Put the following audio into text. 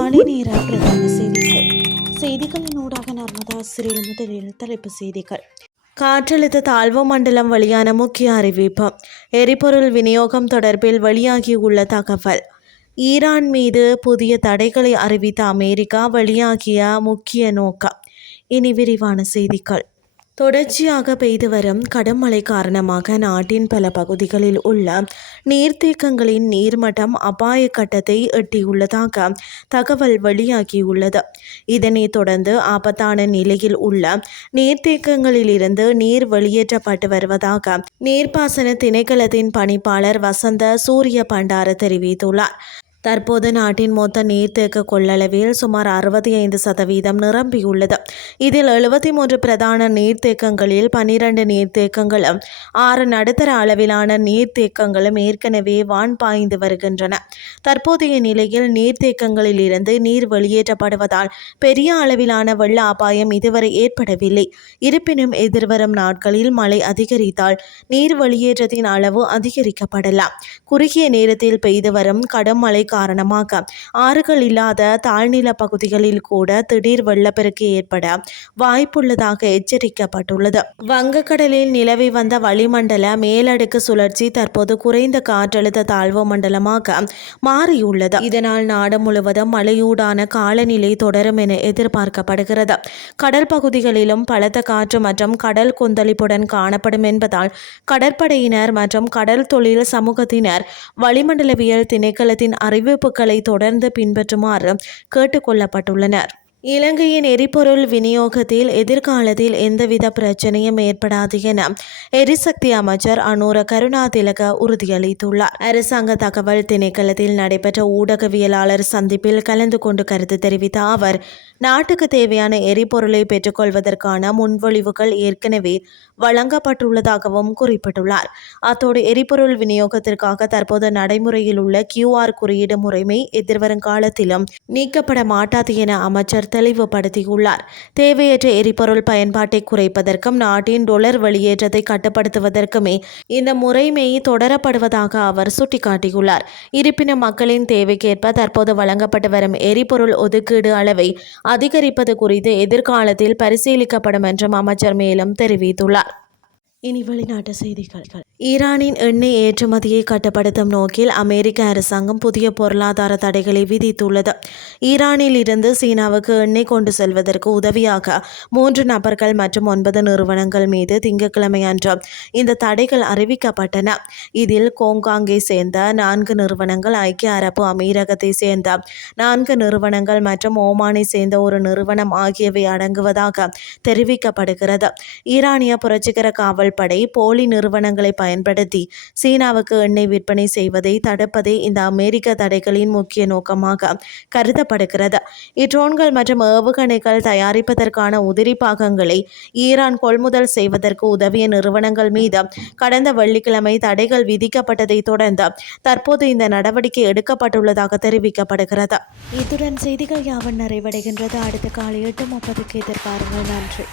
காலை நேர பிரதான செய்திகளின் ஊடாக நர்மதா சிறில் முதலில் தலைப்பு செய்திகள். காற்றழுத்த தாழ்வு மண்டலம் வழியான முக்கிய அறிவிப்பு. எரிபொருள் விநியோகம் தொடர்பில் வெளியாகியுள்ள தகவல். ஈரான் மீது புதிய தடைகளை அறிவித்த அமெரிக்கா வெளியாகிய முக்கிய நோக்கம். இனி விரிவான செய்திகள். தொடர்ச்சியாக பெய்து வரும் கடும் மழை காரணமாக நாட்டின் பல பகுதிகளில் உள்ள நீர்த்தேக்கங்களின் நீர்மட்டம் அபாய கட்டத்தை எட்டியுள்ளதாக தகவல் வெளியாகியுள்ளது. இதனைத் தொடர்ந்து ஆபத்தான நிலையில் உள்ள நீர்த்தேக்கங்களிலிருந்து நீர் வெளியேற்றப்பட்டு வருவதாக நீர்ப்பாசன திணைக்களத்தின் பணிப்பாளர் வசந்த சூரிய பண்டார தெரிவித்துள்ளார். தற்போது நாட்டின் மொத்த நீர்த்தேக்க கொள்ளளவில் சுமார் 65% நிரம்பியுள்ளது. இதில் 73 பிரதான நீர்த்தேக்கங்களில் 12 நீர்த்தேக்கங்களும் 6 நடுத்தர அளவிலான நீர்த்தேக்கங்களும் ஏற்கனவே வான் பாய்ந்து வருகின்றன. தற்போதைய நிலையில் நீர்த்தேக்கங்களில் இருந்து நீர் வெளியேற்றப்படுவதால் பெரிய அளவிலான வெள்ள அபாயம் இதுவரை ஏற்படவில்லை. இருப்பினும் எதிர்வரும் நாட்களில் மழை அதிகரித்தால் நீர் வெளியேற்றத்தின் அளவு அதிகரிக்கப்படலாம். குறுகிய நேரத்தில் பெய்து வரும் கடும் மழை காரணமாக ஆறுகள் இல்லாத தாழ்நில பகுதிகளில் கூட திடீர் வெள்ளப்பெருக்கு ஏற்பட வாய்ப்புள்ளதாக எச்சரிக்கப்பட்டுள்ளது. வங்கக்கடலில் நிலவி வந்த வளிமண்டல மேலடுக்கு சுழற்சி தற்போது குறைந்த காற்றழுத்த தாழ்வு மண்டலமாக மாறியுள்ளது. இதனால் நாடு முழுவதும் மழையூடான காலநிலை தொடரும் என எதிர்பார்க்கப்படுகிறது. கடல் பகுதிகளிலும் பலத்த காற்று மற்றும் கடல் கொந்தளிப்புடன் காணப்படும் என்பதால் கடற்படையினர் மற்றும் கடல் தொழில் சமூகத்தினர் வளிமண்டலவியல் திணைக்களத்தின் அறிவிப்புகளை தொடர்ந்து பின்பற்றுமாறு கேட்டுக்கொள்ளப்பட்டுள்ளனர். இலங்கையின் எரிபொருள் விநியோகத்தில் எதிர்காலத்தில் எந்தவித பிரச்சனையும் ஏற்படாது என எரிசக்தி அமைச்சர் அனுர கருணாதிலக உறுதியளித்துள்ளார். அரசாங்க தகவல் திணைக்களத்தில் நடைபெற்ற ஊடகவியலாளர் சந்திப்பில் கலந்து கொண்டு கருத்து தெரிவித்த அவர், நாட்டுக்கு தேவையான எரிபொருளை பெற்றுக்கொள்வதற்கான முன்மொழிவுகள் ஏற்கனவே வழங்கப்பட்டுள்ளதாகவும் குறிப்பிட்டுள்ளார். அத்தோடு எரிபொருள் விநியோகத்திற்காக தற்போது நடைமுறையில் உள்ள QR குறியீடு முறைமை எதிர்வரும் காலத்திலும் நீக்கப்பட மாட்டாது என அமைச்சர் தெளிவுபடுத்தியுள்ளார். தேவையற்ற எரிபொருள் பயன்பாட்டை குறைப்பதற்கும் நாட்டின் டொலர் வெளியேற்றத்தை கட்டுப்படுத்துவதற்குமே இந்த முறைமை தொடரப்படுவதாக அவர் சுட்டிக்காட்டியுள்ளார். இருப்பினும் மக்களின் தேவைக்கேற்ப தற்போது வழங்கப்பட்டு வரும் எரிபொருள் ஒதுக்கீடு அளவை அதிகரிப்பது குறித்து எதிர்காலத்தில் பரிசீலிக்கப்படும் என்றும் அமைச்சர் மேலும் தெரிவித்துள்ளார். இனி வெளிநாட்டு செய்திகள். ஈரானின் எண்ணெய் ஏற்றுமதியை கட்டுப்படுத்தும் நோக்கில் அமெரிக்க அரசாங்கம் புதிய பொருளாதார தடைகளை விதித்துள்ளது. ஈரானில் இருந்து சீனாவுக்கு எண்ணெய் கொண்டு செல்வதற்கு உதவியாக 3 நபர்கள் மற்றும் 9 நிறுவனங்கள் மீது திங்கட்கிழமை அன்று இந்த தடைகள் அறிவிக்கப்பட்டன. இதில் கோங்காங்கை சேர்ந்த 4 நிறுவனங்கள், ஐக்கிய அரபு அமீரகத்தை சேர்ந்த 4 நிறுவனங்கள் மற்றும் ஓமானை சேர்ந்த ஒரு நிறுவனம் ஆகியவை அடங்குவதாக தெரிவிக்கப்படுகிறது. ஈரானிய புரட்சிகர காவல் படை போலி நிறுவனங்களை பயன்படுத்தி சீனாவுக்கு எண்ணெய் விற்பனை செய்வதை தடுப்பதே இந்த அமெரிக்க தடைகளின் முக்கிய நோக்கமாக கருதப்படுகிறது. இட்ரோன்கள் மற்றும் ஏவுகணைகள் தயாரிப்பதற்கான உதிரி பாகங்களை ஈரான் கொள்முதல் செய்வதற்கு உதவிய நிறுவனங்கள் மீது கடந்த வெள்ளிக்கிழமை தடைகள் விதிக்கப்பட்டதை தொடர்ந்து தற்போது இந்த நடவடிக்கை எடுக்கப்பட்டுள்ளதாக தெரிவிக்கப்படுகிறது. இத்துடன் செய்திகள் யாவன் நிறைவடைகின்றது. அடுத்த காலை 8:30 எதிர்பாருங்கள். நன்றி.